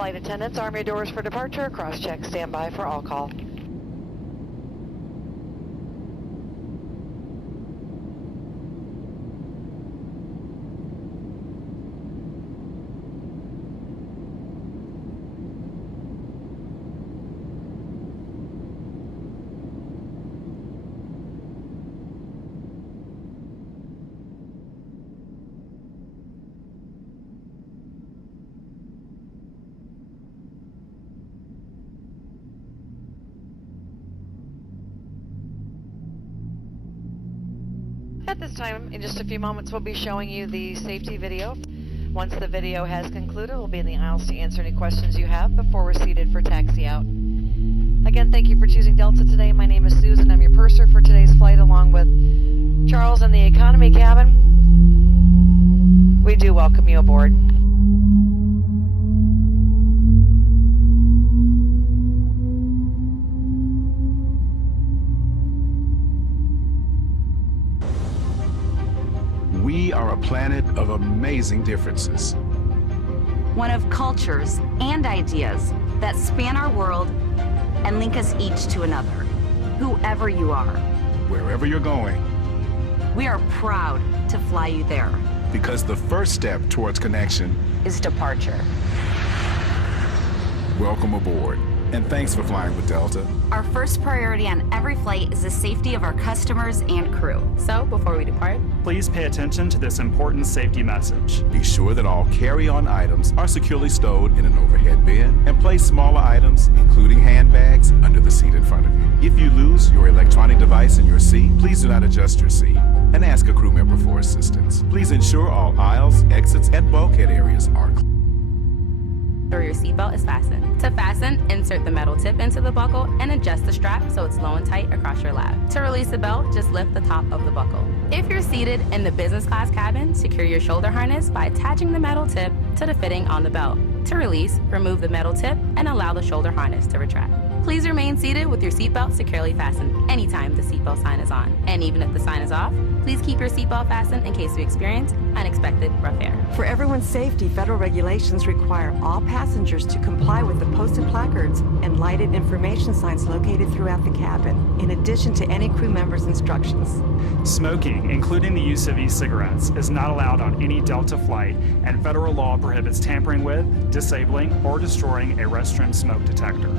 flight attendants, arm your doors for departure. Cross-check, stand by for all call. At this time, in just a few moments, we'll be showing you the safety video. Once the video has concluded, we'll be in the aisles to answer any questions you have before we're seated for taxi out. Again, thank you for choosing Delta today. My name is Susan. I'm your purser for today's flight, along with Charles in the economy cabin. We do welcome you aboard. We are a planet of amazing differences. One of cultures and ideas that span our world and link us each to another, whoever you are. Wherever you're going. We are proud to fly you there. Because the first step towards connection is departure. Welcome aboard, and thanks for flying with Delta. Our first priority on every flight is the safety of our customers and crew. So, before we depart, please pay attention to this important safety message. Be sure that all carry-on items are securely stowed in an overhead bin, and place smaller items, including handbags, under the seat in front of you. If you lose your electronic device in your seat, please do not adjust your seat and ask a crew member for assistance. Please ensure all aisles, exits, and bulkhead areas are clear. Or your seatbelt is fastened. To fasten, insert the metal tip into the buckle and adjust the strap so it's low and tight across your lap. To release the belt, just lift the top of the buckle. If you're seated in the business class cabin, secure your shoulder harness by attaching the metal tip to the fitting on the belt. To release, remove the metal tip and allow the shoulder harness to retract. Please remain seated with your seatbelt securely fastened anytime the seatbelt sign is on. And even if the sign is off, please keep your seatbelt fastened in case we experience unexpected rough air. For everyone's safety, federal regulations require all passengers to comply with the posted placards and lighted information signs located throughout the cabin, in addition to any crew member's instructions. Smoking, including the use of e-cigarettes, is not allowed on any Delta flight, and federal law prohibits tampering with, disabling, or destroying a restroom smoke detector.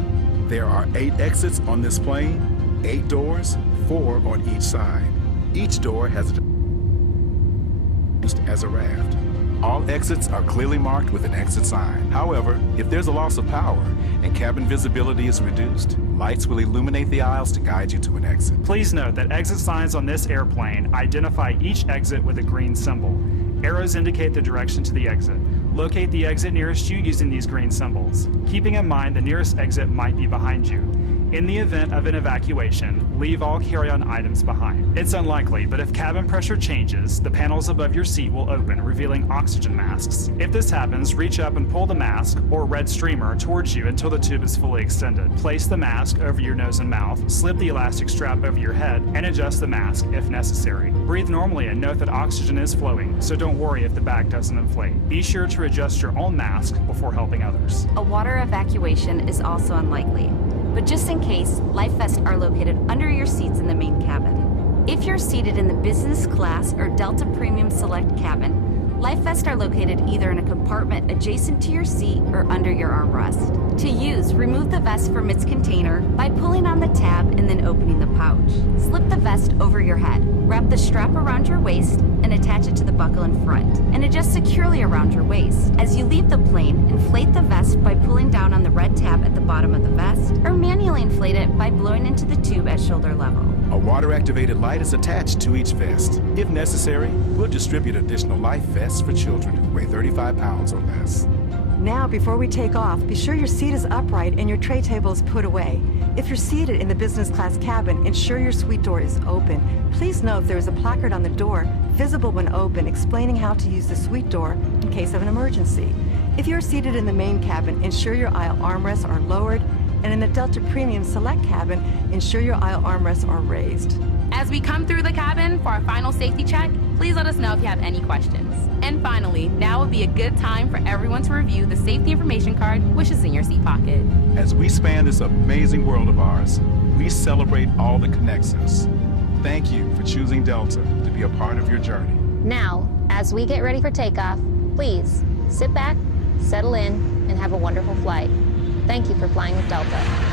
There are 8 exits on this plane, 8 doors, 4 on each side. Each door has used as a raft. All exits are clearly marked with an exit sign. However, if there's a loss of power and cabin visibility is reduced, lights will illuminate the aisles to guide you to an exit. Please note that exit signs on this airplane identify each exit with a green symbol. Arrows indicate the direction to the exit. Locate the exit nearest you using these green symbols, keeping in mind the nearest exit might be behind you. In the event of an evacuation, leave all carry-on items behind. It's unlikely, but if cabin pressure changes, the panels above your seat will open, revealing oxygen masks. If this happens, reach up and pull the mask or red streamer towards you until the tube is fully extended. Place the mask over your nose and mouth, slip the elastic strap over your head, and adjust the mask if necessary. Breathe normally and note that oxygen is flowing, so don't worry if the bag doesn't inflate. Be sure to adjust your own mask before helping others. a water evacuation is also unlikely. But just in case, life vests are located under your seats in the main cabin. If you're seated in the business class or Delta Premium Select cabin, life vests are located either in a compartment adjacent to your seat or under your armrest. To use, remove the vest from its container by pulling on the tab and then opening the pouch. Slip the vest over your head. Wrap the strap around your waist and attach it to the buckle in front, and adjust securely around your waist. As you leave the plane, inflate the vest by pulling down on the red tab at the bottom of the vest, or manually inflate it by blowing into the tube at shoulder level. A water-activated light is attached to each vest. If necessary, we'll distribute additional life vests for children who weigh 35 pounds or less. Now, before we take off, be sure your seat is upright and your tray table is put away. If you're seated in the business class cabin, ensure your suite door is open. Please note there is a placard on the door, visible when open, explaining how to use the suite door in case of an emergency. If you're seated in the main cabin, ensure your aisle armrests are lowered And in the Delta Premium Select cabin, ensure your aisle armrests are raised. As we come through the cabin for our final safety check, please let us know if you have any questions. And finally, now would be a good time for everyone to review the safety information card, which is in your seat pocket. As we span this amazing world of ours, we celebrate all that connects us. Thank you for choosing Delta to be a part of your journey. Now, as we get ready for takeoff, please sit back, settle in, and have a wonderful flight. Thank you for flying with Delta.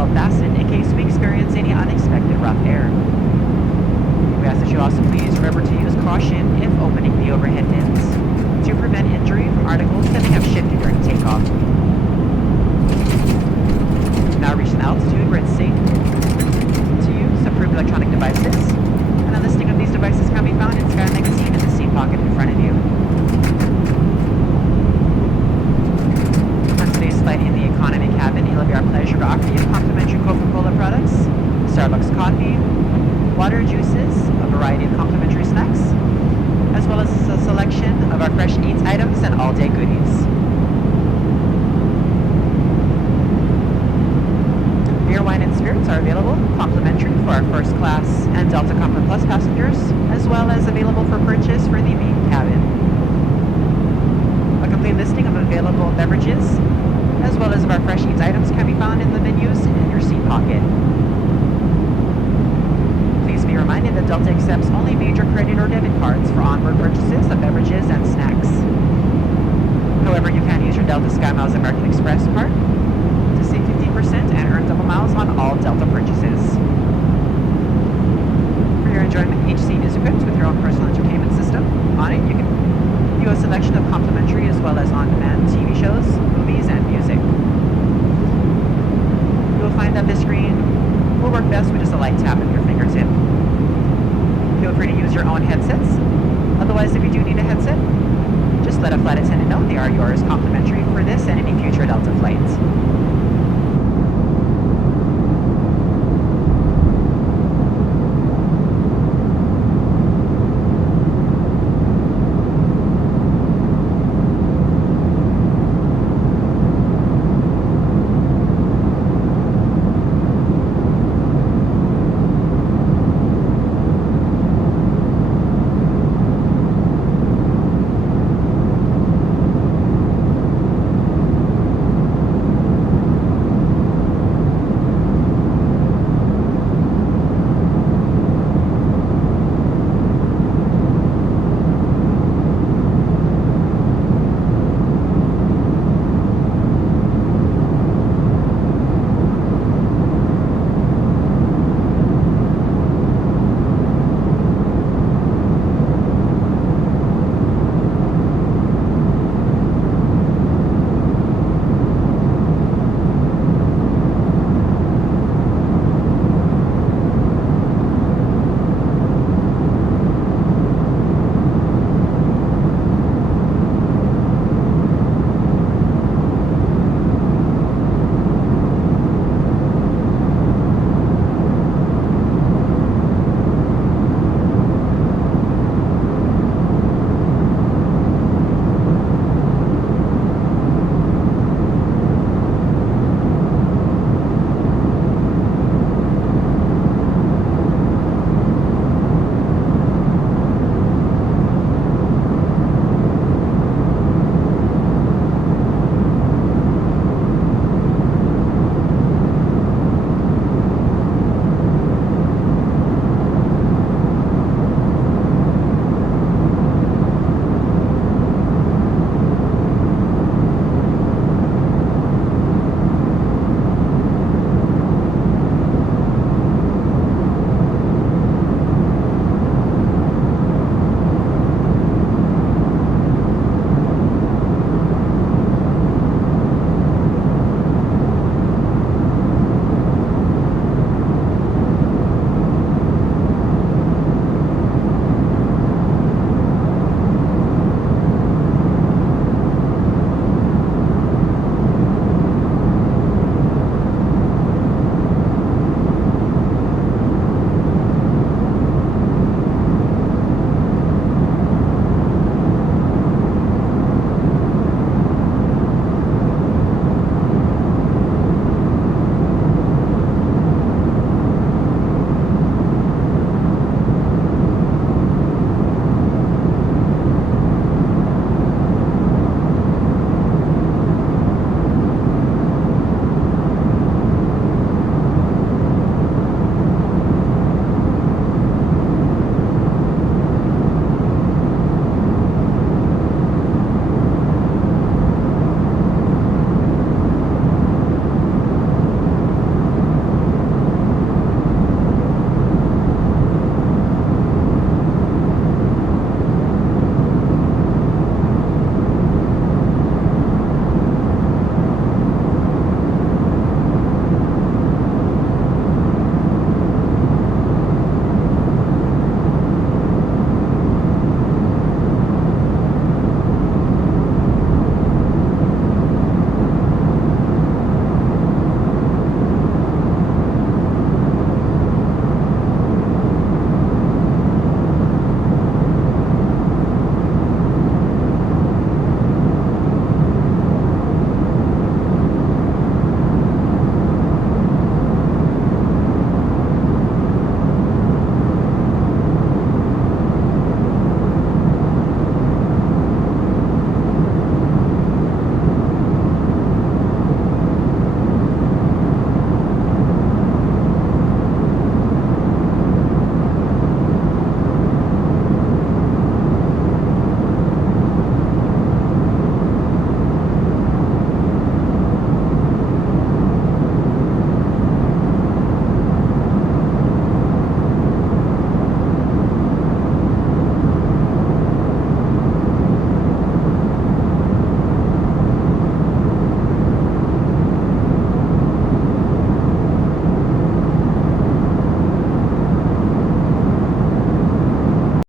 seatbelt fastened in case we experience any unexpected rough air. We ask that you also please remember to use caution if opening the overhead bins to prevent injury from articles that may have shifted during takeoff. Now reach an altitude where it's safe to use approved electronic devices, and a listing of these devices can be found in Sky Magazine in the seat pocket in front of you. On today's flight in the economy cabin, it'll be our pleasure to offer you complimentary Coca-Cola products, Starbucks coffee, water, juices, a variety of complimentary snacks, as well as a selection of our fresh eats items and all-day goodies. Beer, wine, and spirits are available complimentary for our first class and Delta Comfort Plus passengers, as well as available for purchase for the main cabin. A complete listing of available beverages, as well as of our fresh eats items, can be found in the menus in your seat pocket. Please be reminded that Delta accepts only major credit or debit cards for onboard purchases of beverages and snacks. However, you can use your Delta SkyMiles American Express card to save 15% and earn double miles on all Delta purchases. For your enjoyment, each seat is equipped with your own personal entertainment system. On it, you can view a selection of complimentary as well as on-demand TV shows, movies, and music. You will find that this screen will work best with just a light tap of your fingertip. Feel free to use your own headsets. Otherwise, if you do need a headset, just let a flight attendant know they are yours complimentary for this and any future Delta flights.